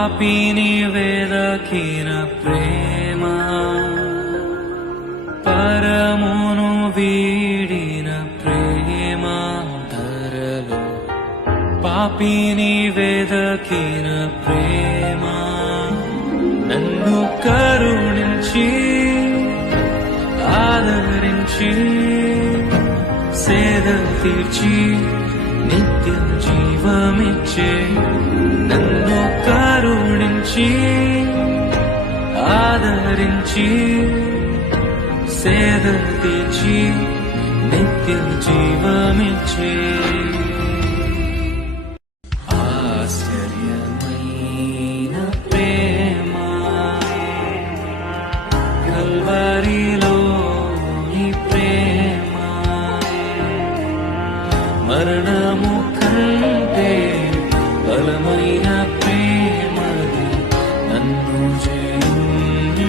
పాపిని వెదకిన ప్రేమ, పరమును వీడిన ప్రేమ ధరలో. పాపిని వెదకిన ప్రేమ, నన్ను కరుణించి ఆదరించి సేద తీర్చి నిత్య జీవమిచ్చే. నన్ను కరుణించి ఆదరించి సేద తీర్చి నిత్య జీవమిచ్చే. ఆశ్చర్యమైన ప్రేమ, కల్వరిలోని ప్రేమ, మరణము కంటే బలమైన ప్రేమది నన్ను జయించెను.